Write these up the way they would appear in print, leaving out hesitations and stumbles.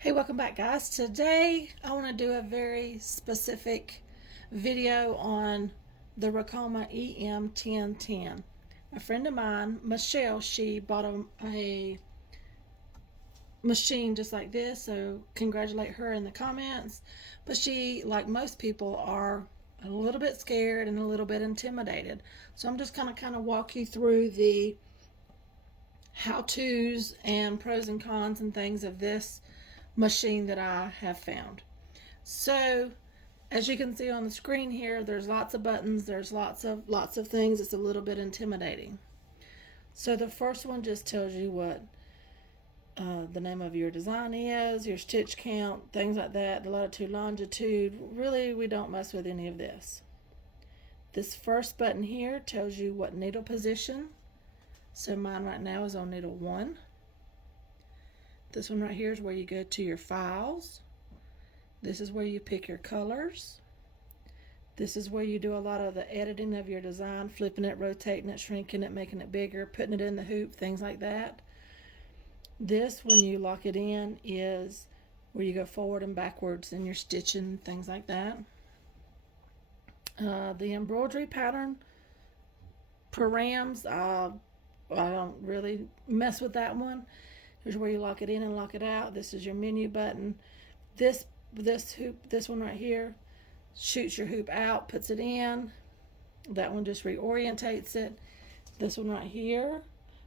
Hey, welcome back, guys. Today I want to do a very specific video on the Ricoma EM1010. A friend of mine, Michelle, she bought a machine just like this, so congratulate her in the comments. But she, like most people, are a little bit scared and a little bit intimidated. So I'm just going to kind of walk you through the how-tos and pros and cons and things of this machine that I have found. So as you can see on the screen here, there's lots of buttons, there's lots of things. It's a little bit intimidating. So the first one just tells you what the name of your design is, your stitch count, things like that, the latitude, longitude. Really, we don't mess with any of this. This first button here tells you what needle position. So mine right now is on needle 1. This one right here is where you go to your files. This is where you pick your colors. This is where you do a lot of the editing of your design, flipping it, rotating it, shrinking it, making it bigger, putting it in the hoop, things like that. This, when you lock it in, is where you go forward and backwards in your stitching, things like that. The embroidery pattern params, I don't really mess with that one. Here's where you lock it in and lock it out. This is your menu button. This hoop, this one right here, shoots your hoop out, puts it in. That one just reorientates it. This one right here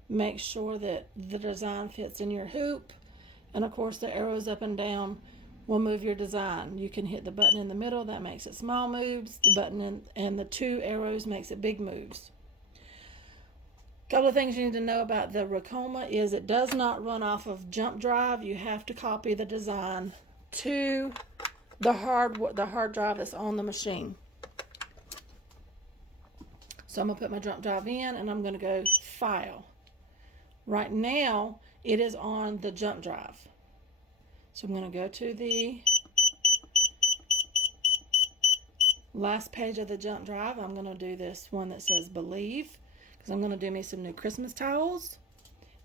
makes sure that the design fits in your hoop. And of course the arrows up and down will move your design. You can hit the button in the middle, that makes it small moves. The button and the 2 arrows makes it big moves. Couple of things you need to know about the Ricoma is it does not run off of jump drive. You have to copy the design to the hard drive that's on the machine. So I'm going to put my jump drive in and I'm going to go File. Right now it is on the jump drive. So I'm going to go to the last page of the jump drive. I'm going to do this one that says Believe, because I'm going to do me some new Christmas towels.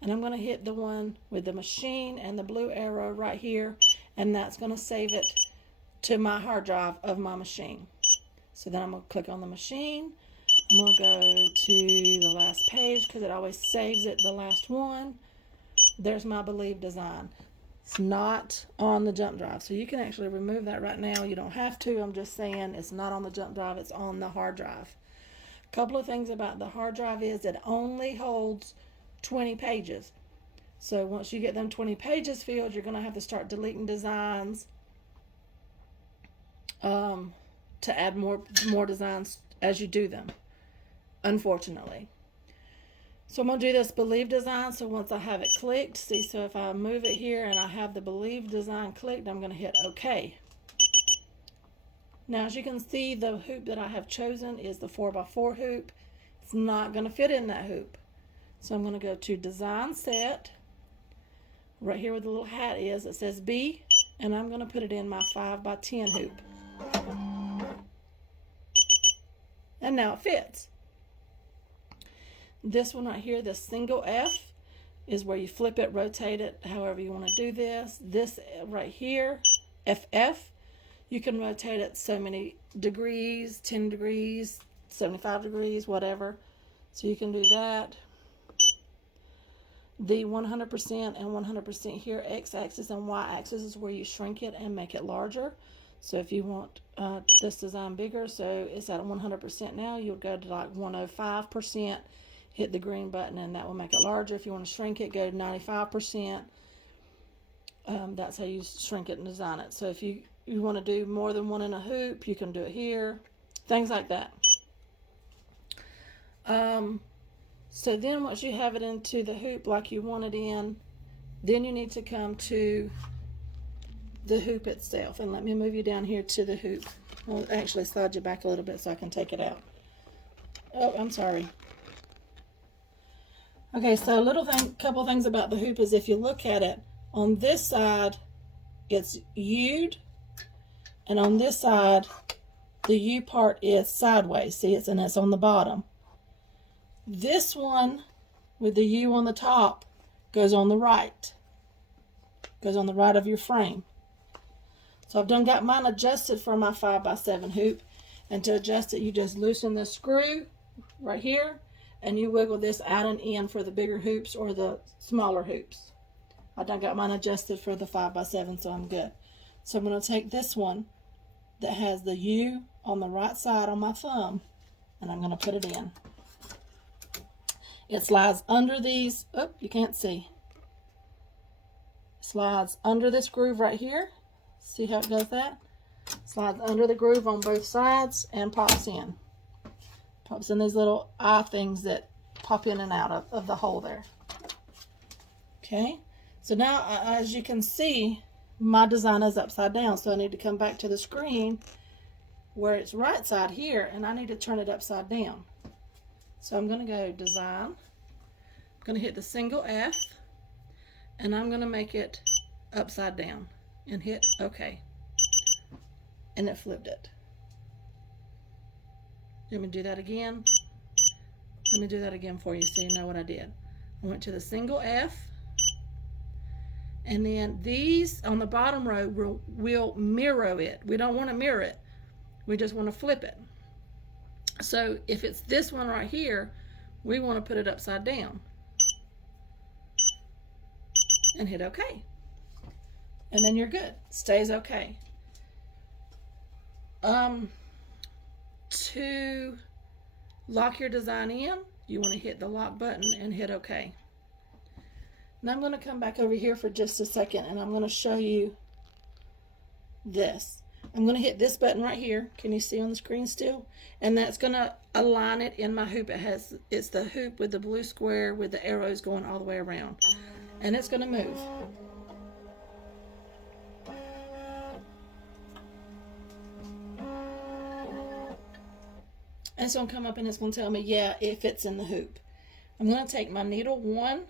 And I'm going to hit the one with the machine and the blue arrow right here, and that's going to save it to my hard drive of my machine. So then I'm going to click on the machine. I'm going to go to the last page because it always saves it, the last one. There's my Believe design. It's not on the jump drive, so you can actually remove that right now. You don't have to. I'm just saying it's not on the jump drive, it's on the hard drive. Couple of things about the hard drive is it only holds 20 pages. So once you get them 20 pages filled, you're going to have to start deleting designs to add more designs as you do them, unfortunately. So I'm going to do this Believe design. So once I have it clicked, see, so if I move it here and I have the Believe design clicked, I'm going to hit OK. Now, as you can see, the hoop that I have chosen is the 4x4 hoop. It's not going to fit in that hoop. So I'm going to go to Design Set. Right here where the little hat is, it says B, and I'm going to put it in my 5x10 hoop. And now it fits. This one right here, this single F, is where you flip it, rotate it, however you want to do this. This right here, FF, you can rotate it so many degrees, 10 degrees, 75 degrees, whatever. So you can do that. The 100% and 100% here, X-axis and Y-axis is where you shrink it and make it larger. So if you want this design bigger, so it's at 100% now, you'll go to like 105%, hit the green button, and that will make it larger. If you want to shrink it, go to 95%. That's how you shrink it and design it. So if you want to do more than one in a hoop, you can do it here, things like that. So then once you have it into the hoop like you want it in, then you need to come to the hoop itself. And let me move you down here to the hoop. I'll actually slide you back a little bit so I can take it out. Oh, I'm sorry. Okay, so couple things about the hoop is if you look at it, on this side, it's U'd, and on this side, the U part is sideways. See, it's on the bottom. This one with the U on the top goes on the right. Goes on the right of your frame. So I've done got mine adjusted for my 5x7 hoop. And to adjust it, you just loosen the screw right here, and you wiggle this out and in for the bigger hoops or the smaller hoops. I done got mine adjusted for the 5x7, so I'm good. So I'm going to take this one that has the U on the right side on my thumb, and I'm going to put it in. It slides under these, oh, you can't see. Slides under this groove right here. See how it does that? Slides under the groove on both sides and pops in. Pops in these little eye things that pop in and out of the hole there. Okay, so now as you can see, my design is upside down, so I need to come back to the screen where it's right side here, and I need to turn it upside down. So I'm going to go Design. I'm going to hit the single F, and I'm going to make it upside down and hit OK. And it flipped it. Let me do that again. Let me do that again for you so you know what I did. I went to the single F, and then these on the bottom row will mirror it. We don't want to mirror it. We just want to flip it. So if it's this one right here, we want to put it upside down and hit OK. And then you're good. Stays OK. To lock your design in, you want to hit the lock button and hit OK. Now I'm going to come back over here for just a second, and I'm going to show you this. I'm going to hit this button right here. Can you see on the screen still? And that's going to align it in my hoop. It's the hoop with the blue square with the arrows going all the way around. And it's going to move. And it's going to come up and it's going to tell me, yeah, it fits in the hoop. I'm going to take my needle 1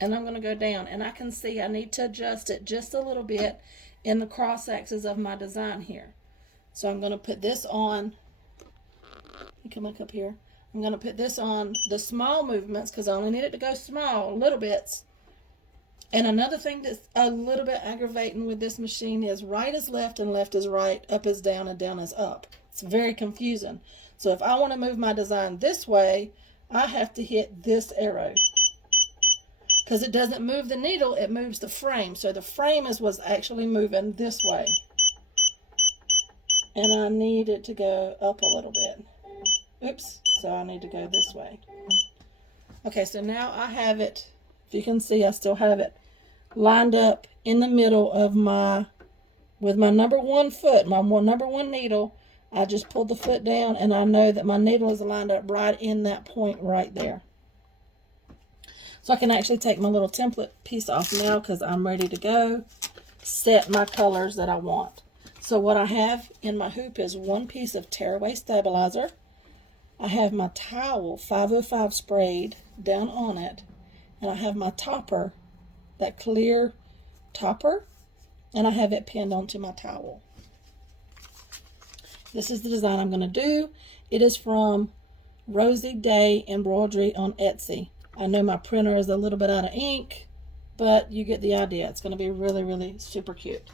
and I'm going to go down, and I can see I need to adjust it just a little bit in the cross axis of my design here. So I'm going to put this on. You can look up here. I'm going to put this on the small movements because I only need it to go small, little bits. And another thing that's a little bit aggravating with this machine is right is left and left is right, up is down and down is up. It's very confusing. So if I want to move my design this way, I have to hit this arrow. Because it doesn't move the needle, it moves the frame. So the frame is what's actually moving this way. And I need it to go up a little bit. Oops, so I need to go this way. Okay, so now I have it, if you can see, I still have it lined up in the middle of with my number 1 foot, my number 1 needle. I just pulled the foot down, and I know that my needle is lined up right in that point right there. So I can actually take my little template piece off now because I'm ready to go set my colors that I want. So what I have in my hoop is 1 piece of tearaway stabilizer. I have my towel 505 sprayed down on it, and I have my topper, that clear topper, and I have it pinned onto my towel. This is the design I'm going to do. It is from Rosie Day Embroidery on Etsy. I know my printer is a little bit out of ink, but you get the idea. It's going to be really, really super cute.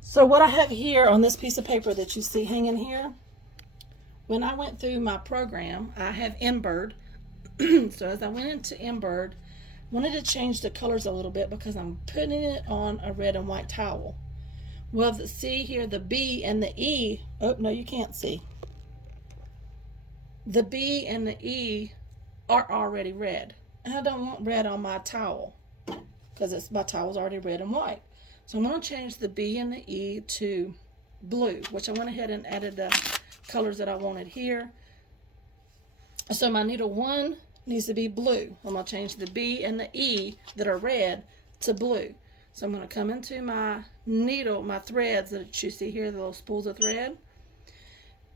So what I have here on this piece of paper that you see hanging here, when I went through my program, I have Embird. So as I went into Embird, I wanted to change the colors a little bit because I'm putting it on a red and white towel. Well, see here, the B and the E, oh, no, you can't see. The B and the E are already red. And I don't want red on my towel because my towel's already red and white. So I'm going to change the B and the E to blue, which I went ahead and added the colors that I wanted here. So my needle 1 needs to be blue. I'm going to change the B and the E that are red to blue. So I'm going to come into my needle, my threads that you see here, the little spools of thread.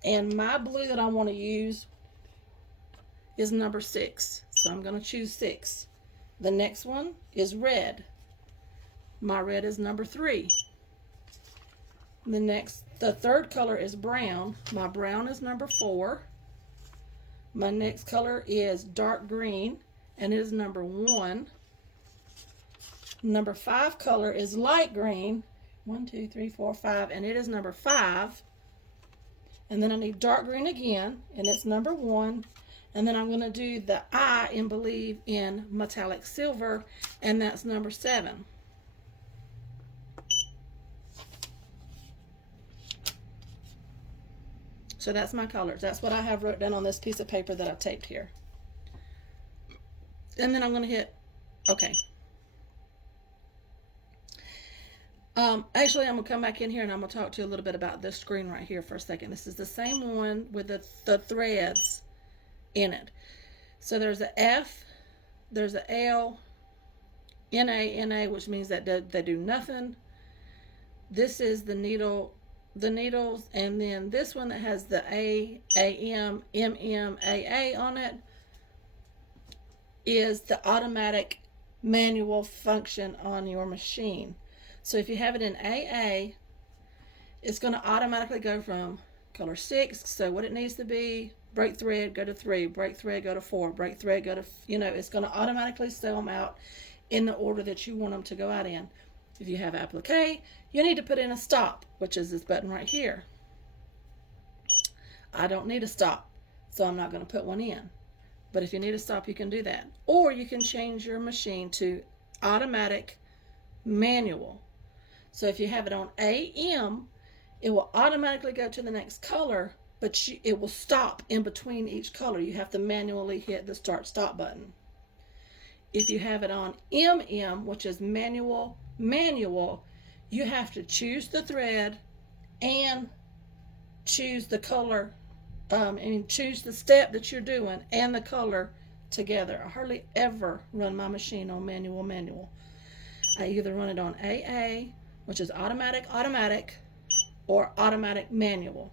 And my blue that I want to use is number 6. So I'm going to choose 6. The next one is red. My red is number 3. The third color is brown. My brown is number 4. My next color is dark green, and it is number 1. number 5 color is light green. 1, 2, 3, 4, 5, and it is number 5. And then I need dark green again, and it's number 1. And then I'm going to do the I in Believe in metallic silver, and that's number 7. So that's my colors. That's what I have wrote down on this piece of paper that I've taped here. And then I'm going to hit OK. Actually, I'm going to come back in here and I'm going to talk to you a little bit about this screen right here for a second. This is the same one with the threads in it. So there's a F, there's a L, NA, which means that they do nothing. This is the needles, and then this one that has the A, AM, MM, AA on it is the automatic manual function on your machine. So if you have it in AA, it's going to automatically go from color 6, so what it needs to be, break thread, go to 3, break thread, go to 4, break thread, go to, it's going to automatically sew them out in the order that you want them to go out in. If you have applique, you need to put in a stop, which is this button right here. I don't need a stop, so I'm not going to put one in. But if you need a stop, you can do that. Or you can change your machine to automatic manual. So if you have it on AM, it will automatically go to the next color, but it will stop in between each color. You have to manually hit the start stop button. If you have it on MM, which is manual, you have to choose the thread and choose the color, and choose the step that you're doing and the color together. I hardly ever run my machine on manual. I either run it on AA, which is automatic, or automatic manual.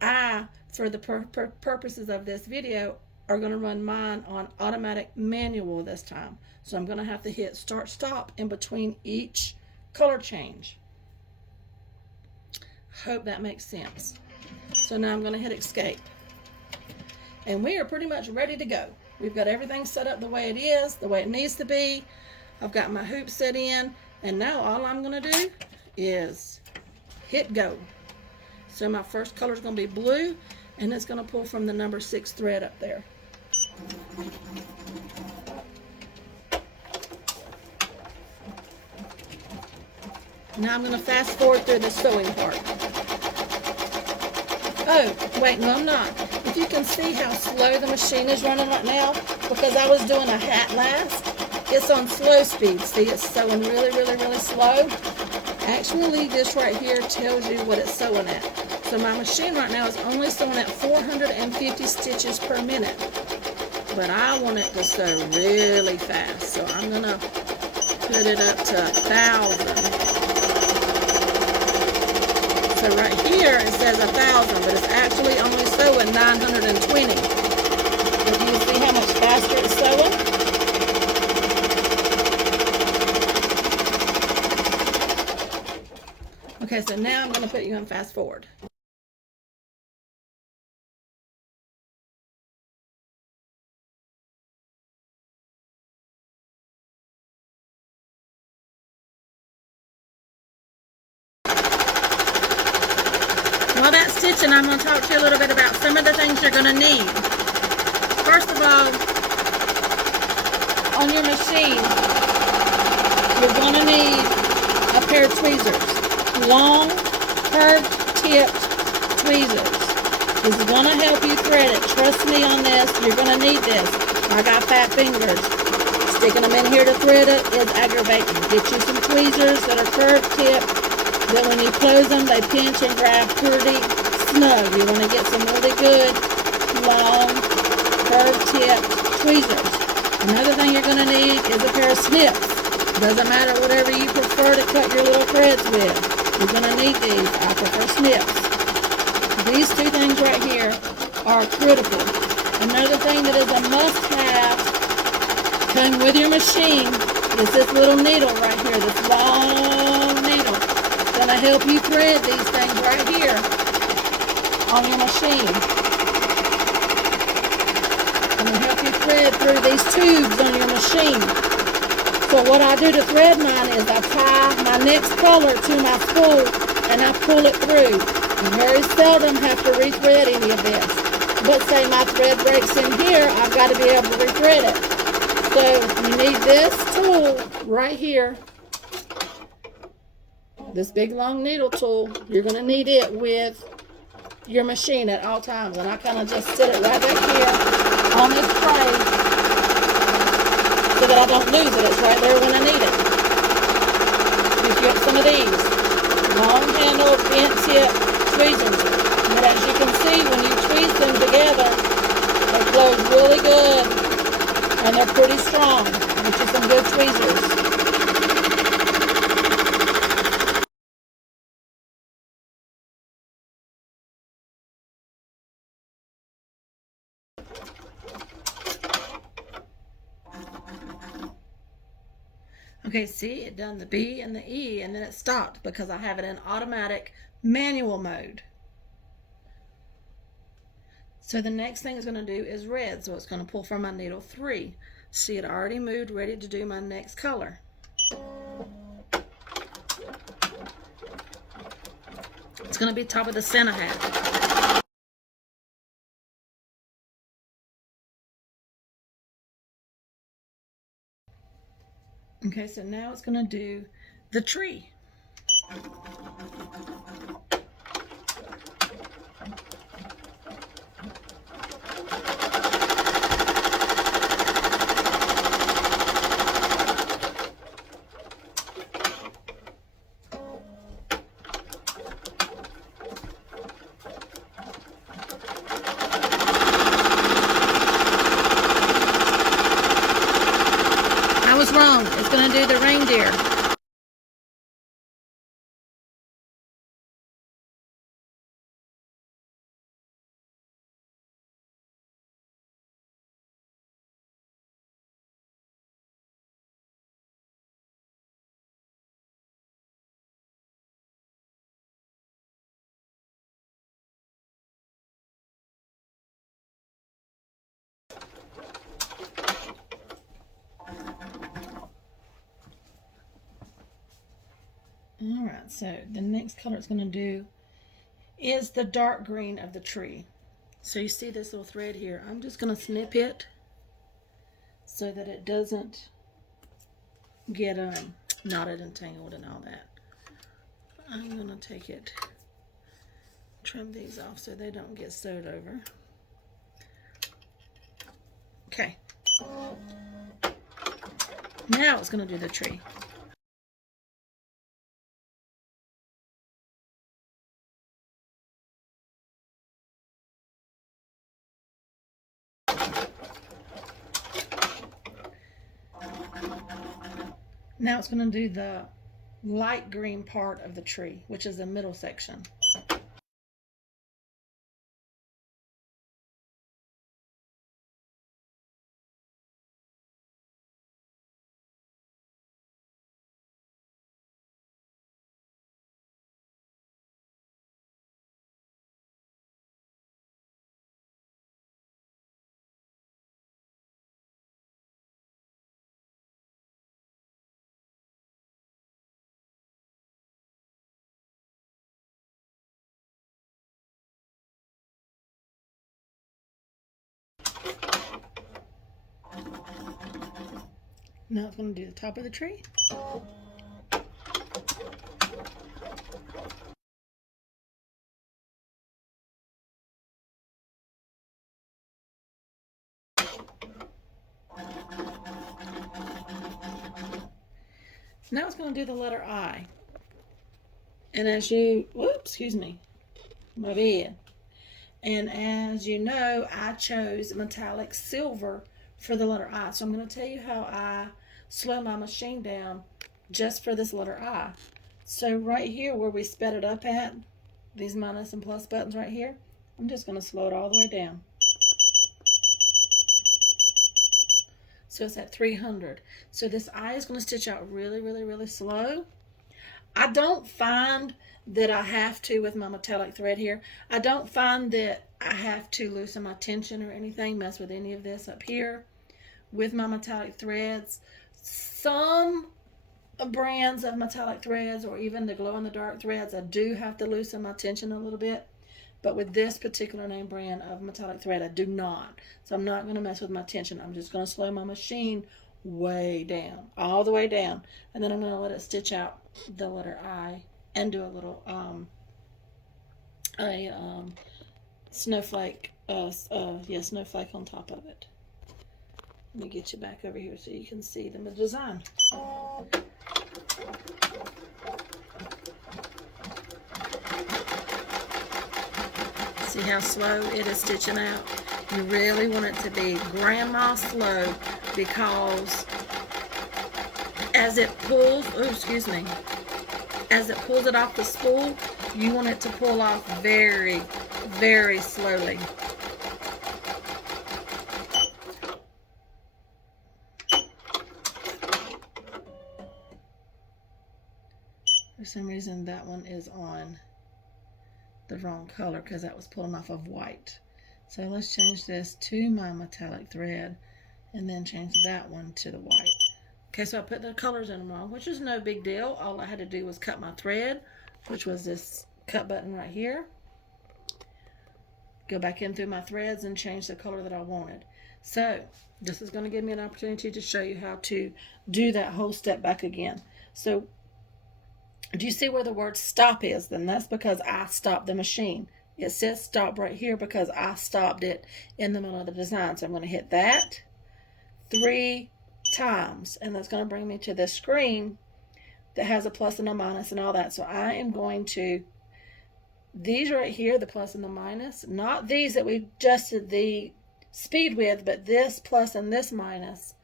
I, for the purposes of this video, are going to run mine on automatic manual this time. So I'm going to have to hit start stop in between each color change. Hope that makes sense. So now I'm going to hit escape. And we are pretty much ready to go. We've got everything set up the way it is, the way it needs to be. I've got my hoop set in, and now all I'm going to do is hit go. So my first color is going to be blue, and it's going to pull from the number 6 thread up there. Now I'm going to fast forward through the sewing part. Oh, wait, no, I'm not. If you can see how slow the machine is running right now, because I was doing a hat last, it's on slow speed. See, it's sewing really slow. Actually, this right here tells you what it's sewing at. So my machine right now is only sewing at 450 stitches per minute. But I want it to sew really fast. So I'm going to put it up to 1,000. So right here it says 1,000, but it's actually only sewing 920. So do you see how much faster it's sewing? Okay, so now I'm going to put you on fast forward. While that's stitching, I'm going to talk to you a little bit about some of the things you're going to need. First of all, on your machine, you're going to need a pair of tweezers. Long, curved tipped tweezers. This is going to help you thread it. Trust me on this. You're going to need this. I got fat fingers. Sticking them in here to thread it is aggravating. Get you some tweezers that are curved tipped. Then when you close them, they pinch and grab pretty snug. You want to get some really good, long, curved tipped tweezers. Another thing you're going to need is a pair of snips. Doesn't matter whatever you prefer to cut your little threads with. You're going to need these. I prefer snips. These two things right here are critical. Another thing that is a must-have coming with your machine is this little needle right here, this long needle. It's going to help you thread these things right here on your machine. It's going to help you thread through these tubes on your machine. So So what I do to thread mine is I tie my next color to my spool and I pull it through. You very seldom have to rethread any of this. But say my thread breaks in here, I've got to be able to rethread it. So you need this tool right here. This big long needle tool. You're going to need it with your machine at all times. And I kind of just sit it right back here on this tray so that I don't lose it. It's right there when I need it. You get some of these long handled bent tip tweezers. But as you can see, when you tweeze them together, they close really good and they're pretty strong. Get you some good tweezers. Okay, see, it done the B and the E, and then it stopped because I have it in automatic manual mode. So the next thing it's going to do is red, so it's going to pull from my needle 3. See, it already moved, ready to do my next color. It's going to be top of the Santa hat. Okay, so now it's going to do the tree. I was wrong. It's going to do the reindeer. Alright, so the next color it's going to do is the dark green of the tree. So you see this little thread here. I'm just going to snip it so that it doesn't get knotted and tangled and all that. I'm going to take it, trim these off so they don't get sewed over. Okay. Now it's going to do the tree. Now it's going to do the light green part of the tree, which is the middle section. Now it's going to do the top of the tree. Now it's going to do the letter I. And as you, whoops, excuse me, my bad. And as you know, I chose metallic silver for the letter I. So I'm going to tell you how I slow my machine down just for this letter I. So right here where we sped it up at, these minus and plus buttons right here, I'm just going to slow it all the way down. So it's at 300. So this I is going to stitch out really, really, really slow. I don't find that I have to, with my metallic thread here, I don't find that I have to loosen my tension or anything, mess with any of this up here with my metallic threads. Some brands of metallic threads, or even the glow-in-the-dark threads, I do have to loosen my tension a little bit. But with this particular name brand of metallic thread, I do not. So I'm not going to mess with my tension. I'm just going to slow my machine way down, all the way down. And then I'm going to let it stitch out the letter I and do a little snowflake, snowflake on top of it. Let me get you back over here so you can see the design. See how slow it is stitching out? You really want it to be grandma slow, because as it pulls, as it pulls it off the spool, you want it to pull off very, very slowly. For some reason that one is on the wrong color because that was pulling off of white. So let's change this to my metallic thread and then change that one to the white. Okay, so I put the colors in them wrong, which is no big deal. All I had to do was cut my thread, which was this cut button right here. Go back in through my threads and change the color that I wanted. So this is going to give me an opportunity to show you how to do that whole step back again. So do you see where the word stop is? Then that's because I stopped the machine. It says stop right here because I stopped it in the middle of the design. So I'm going to hit that 3 times, and that's going to bring me to this screen that has a plus and a minus and all that. So I am going to, these right here, the plus and the minus, not these that we adjusted the speed with, but this plus and this minus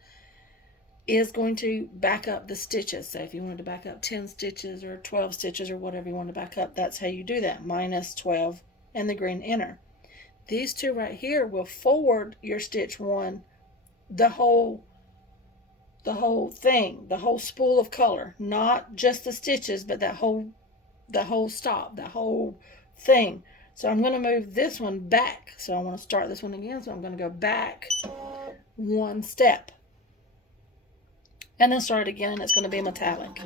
is going to back up the stitches. So if you wanted to back up 10 stitches or 12 stitches or whatever you want to back up, that's how you do that. Minus 12 and the green enter. These two right here will forward your stitch 1, the whole thing, the whole spool of color, not just the stitches, but the whole stop, the whole thing. So I'm going to move this one back. So I want to start this one again. So I'm going to go back 1 step. And then start again, and it's going to be metallic.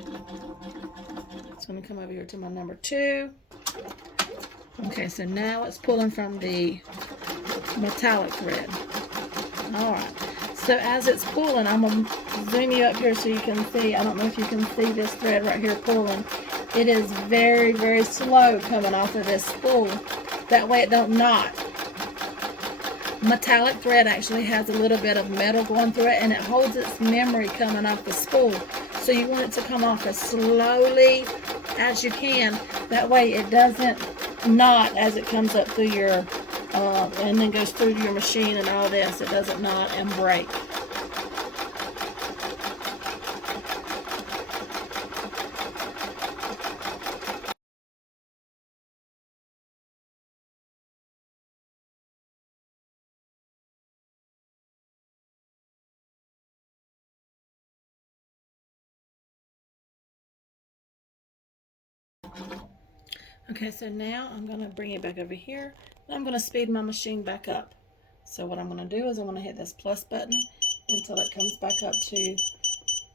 It's going to come over here to my number 2. Okay, so now it's pulling from the metallic thread. Alright, so as it's pulling, I'm going to zoom you up here so you can see. I don't know if you can see this thread right here pulling. It is very, very slow coming off of this spool. That way it don't knot. Metallic thread actually has a little bit of metal going through it, and it holds its memory coming off the spool. So you want it to come off as slowly as you can. That way it doesn't knot as it comes up through your, and then goes through your machine and all this. It doesn't knot and break. Okay, so now I'm going to bring it back over here, and I'm going to speed my machine back up. So what I'm going to do is I'm going to hit this plus button until it comes back up to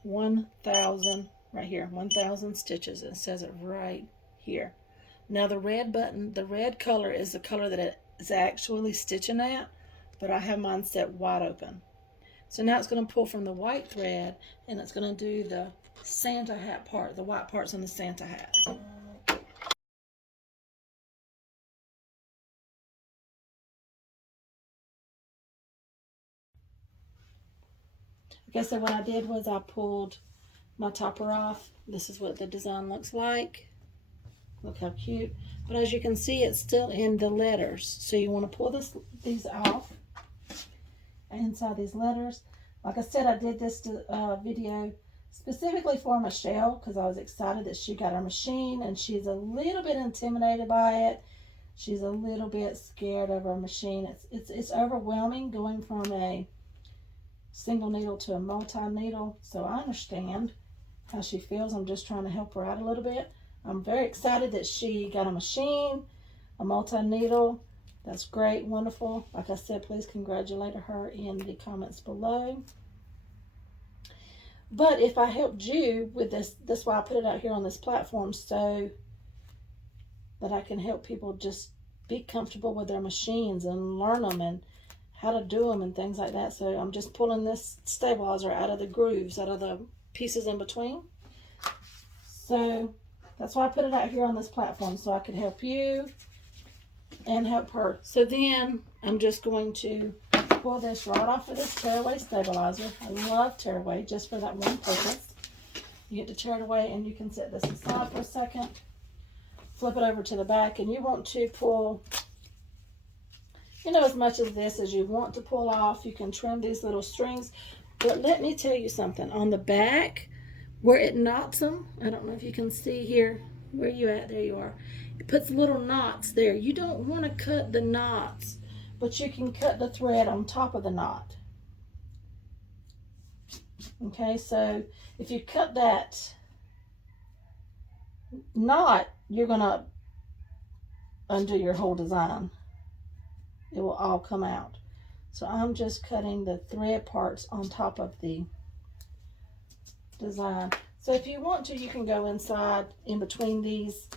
1,000, right here, 1,000 stitches. It says it right here. Now the red button, the red color is the color that it is actually stitching at, but I have mine set wide open. So now it's going to pull from the white thread, and it's going to do the Santa hat part, the white parts on the Santa hat. Okay, so what I did was I pulled my topper off. This is what the design looks like. Look how cute. But as you can see, it's still in the letters. So you want to pull these off inside these letters. Like I said, I did this video specifically for Michelle because I was excited that she got her machine, and she's a little bit intimidated by it. She's a little bit scared of her machine. It's overwhelming going from a single needle to a multi-needle, so I understand how she feels. I'm just trying to help her out a little bit. I'm very excited that she got a machine, a multi-needle. That's great, wonderful. Like I said, please congratulate her in the comments below. But if I helped you with this, that's why I put it out here on this platform, so that I can help people just be comfortable with their machines and learn them and how to do them and things like that. So I'm just pulling this stabilizer out of the grooves, out of the pieces in between. So that's why I put it out here on this platform, so I could help you and help her. So then I'm just going to pull this right off of this tearaway stabilizer. I love tearaway just for that one purpose. You get to tear it away, and you can set this aside for a second. Flip it over to the back, and you want to pull, you know, as much of this as you want to pull off. You can trim these little strings, but let me tell you something. On the back, where it knots them, I don't know if you can see here, where you at? There you are. It puts little knots there. You don't want to cut the knots, but you can cut the thread on top of the knot. Okay, so if you cut that knot, you're going to undo your whole design. It will all come out. So I'm just cutting the thread parts on top of the design. So if you want to, you can go inside in between these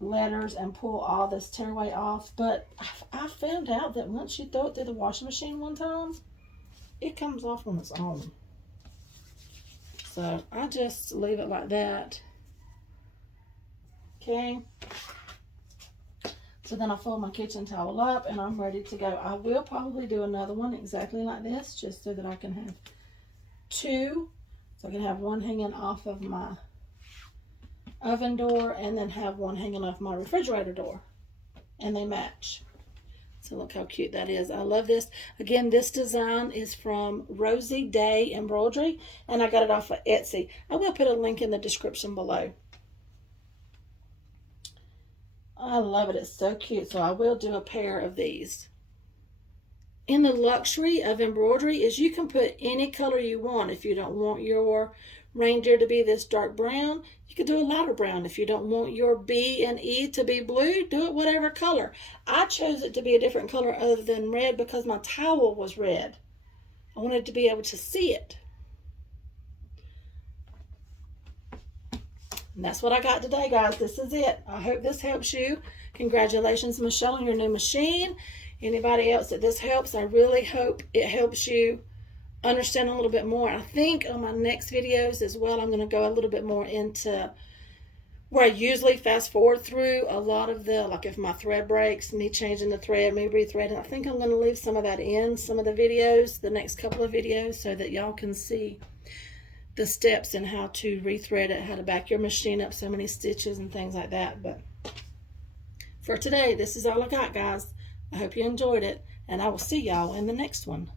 letters and pull all this tearaway off. But I found out that once you throw it through the washing machine one time, it comes off on its own. So I just leave it like that. Okay. So then I fold my kitchen towel up and I'm ready to go. I will probably do another one exactly like this, just so that I can have two. So I can have one hanging off of my oven door and then have one hanging off my refrigerator door. And they match. So look how cute that is. I love this. Again, this design is from Rosie Day Embroidery, and I got it off of Etsy. I will put a link in the description below. I love it. It's so cute. So I will do a pair of these. And the luxury of embroidery is you can put any color you want. If you don't want your reindeer to be this dark brown, you could do a lighter brown. If you don't want your B and E to be blue, do it whatever color. I chose it to be a different color other than red because my towel was red. I wanted to be able to see it. And that's what I got today, guys. This is it. I hope this helps you. Congratulations, Michelle, on your new machine. Anybody else that this helps, I really hope it helps you understand a little bit more. I think on my next videos as well, I'm going to go a little bit more into where I usually fast forward through a lot of the, like if my thread breaks, me changing the thread, me rethreading. I think I'm going to leave some of that in some of the videos, the next couple of videos, so that y'all can see the steps and how to rethread it, how to back your machine up so many stitches and things like that. But for today, this is all I got, guys. I hope you enjoyed it, and I will see y'all in the next one.